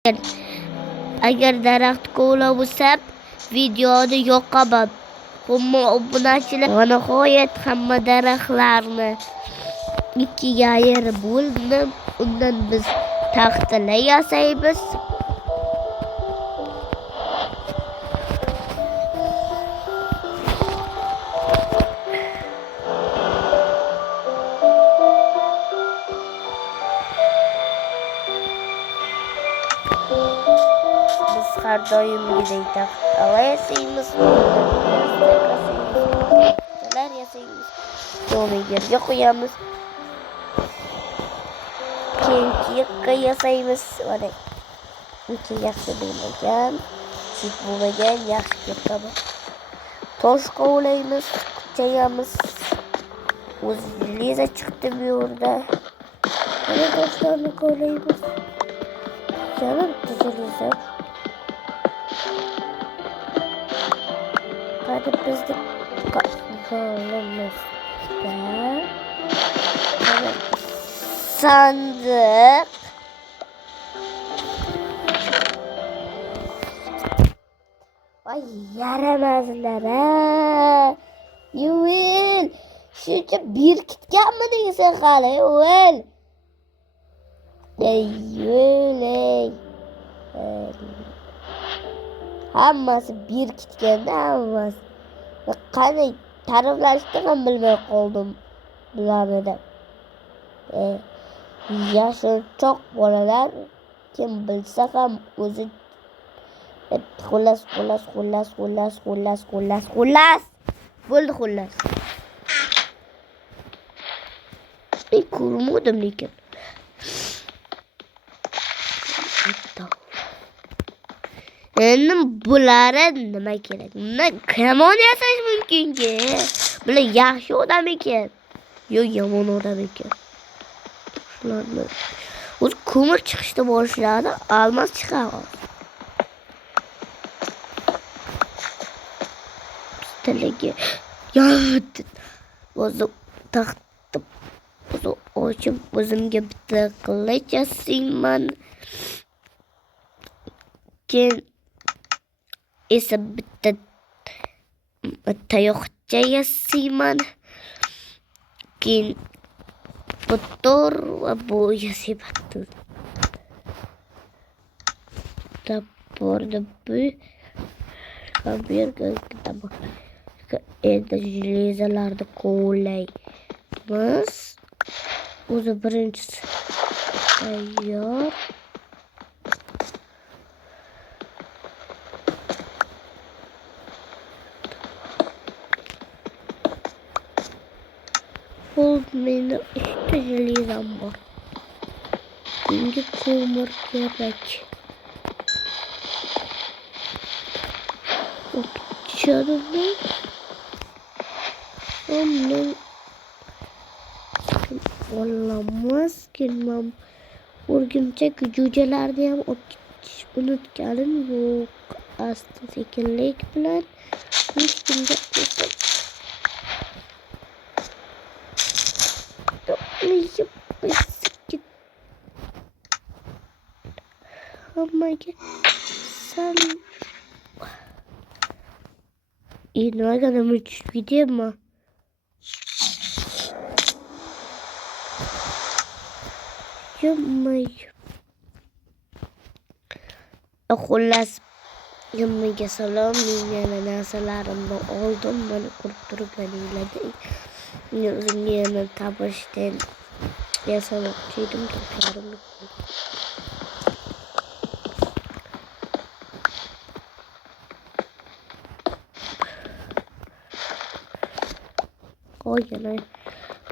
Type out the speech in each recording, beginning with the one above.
Agar daraxt quvlab bo'lsa, videoni yoqaman. Hamma obunachilar va nihoyat hamma daraxtlarni ikkiga ayirib bo'ldim. Undan biz taxtalar yasaymiz. Biz har doimgidek taxtalar yasaymiz. Taxtalar yasaymiz. Uni yerga qo'yamiz. Keyin yasaymiz. Mana ikki yaxshi bo'lmagan, chit bo'lmagan yaxshi kepkami. Tosh qovlaymiz, kuchayamiz. O'z liza chiqdi bu yerda. Mana toshlarni qovlaymiz. Canım tuzulacak. Hadi biz de kolumuzda sandık. Ay yaramazlar ha. Yuvel. Shuncha berkitganmi deysan hali yuvel. Yuvel. Hammasi berkitganda hammasi. Qanday ta'riflashni ham bilmay qoldim bularni. Yashinchoq bolalar kim bilsa ham o'zi xullas. Bo'ldi xullas. Ko'rmadim lekin. Endi bularga nima kerak? Bundan kamon yasash mumkin-ki. Bular yaxshi odam ekan. Yo yomon odam ekan. Shularni o'z ko'mir chiqishda boshladi, almas chiqadi. Talaga yotdi. O'zi taxtib ochib o'zimga bitta qilich yasayman. Keyin esa bitta tayoqcha yasayman. Keyin motor va bu yasayman. Taporda bu kabirga tabar. Endi jilezalarni qovlaymiz. O'zi birinchisi tayyor. Meni işte jelizam bor. Bunga ko'mir kerak. O'chirdi. Ondan olamiz. Kelmam. O'rgimchak jo'jalarni ham unutganim yo'q. Asta sekinlik bilan hech kimga hammaga sal nimaga nima tushib ketyapmi? Xullas hammaga salom. Men yana narsalarimni oldim. Mana ko'rib turganinglarda o'zimga yana tabashdan yasamoqchi edim. Toshlarimni qo'ygan.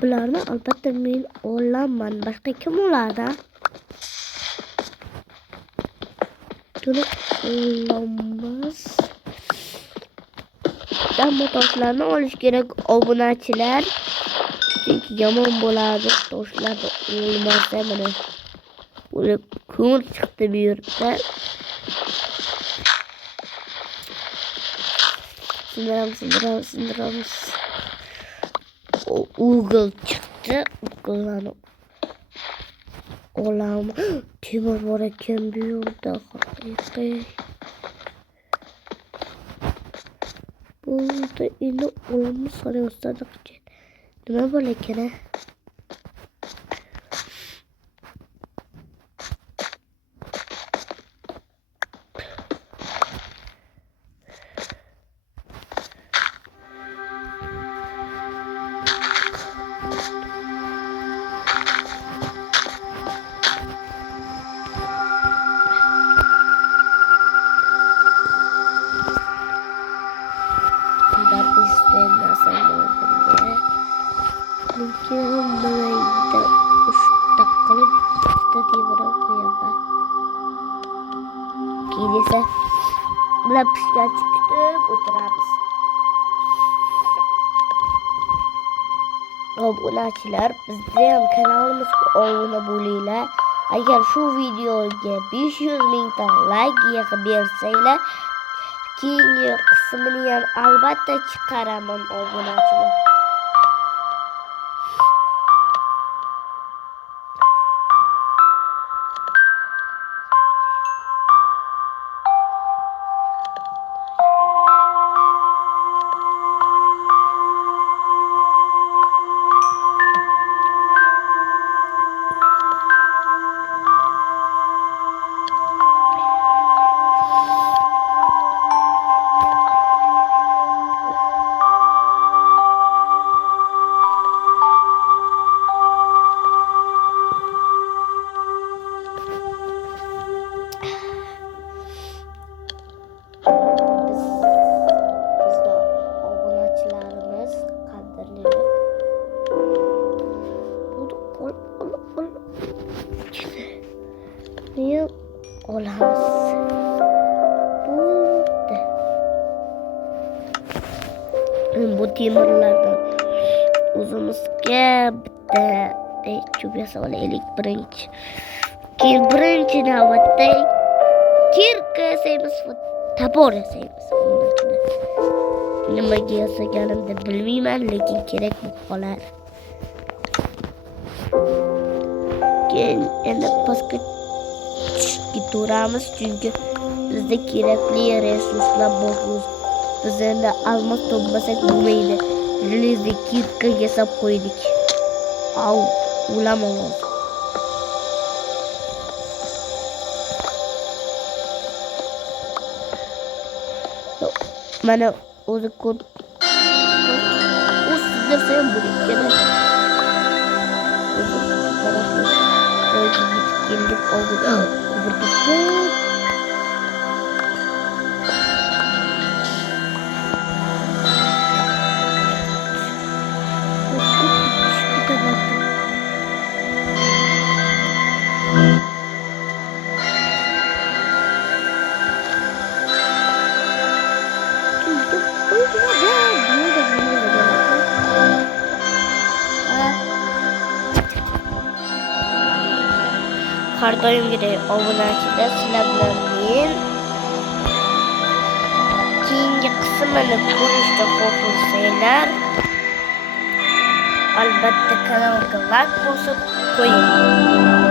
Bularni albatta men olaman. Boshqa kim oladi? Buni olamiz. Ammo toshlarni olish kerak obunachilar. Chunki yomon bo'ladi toshlarni olmasa mana. O'lib ko'mir chiqdi bu yerda. Sindiramiz. Ugl chiqdi. Uglani olam. Temir bor ekan bu yerda. Burada endi olamni sanayotgandik. Nima bor ekan? Ise bular pishgan chiqib o'tiramiz. Obunachilar, bizda ham kanalimizga obuna bo'linglar. Agar shu videoga 500 mingta like yig'ib bersanglar, keyingi qismini ham albatta chiqaraman obunachilar. Olamiz. Bu temirlardan o'zimizga bitta chub yasab olaylik birinchi. Keyin birinchi navbatda kirka yasaymiz va tabor yasaymiz. Nimaga yasaganimni bilmayman, lekin kerak bo'lib qolar. Keyin endi pastga tushib çünkü bizde kerakli resurslar bor. Biz endi almos topmasak bo'lmaydi. Железный kirka yasab qo'ydik. Au, o'laman. Mana o'zi ko'p. U sizlar ham bo'ling kerak. Geldik oldu. Har doimgidek obunachilar sizlar bilan men keyingi qismini ko'rishni xohlasanglar albatta kanalga like bosib qo'ying.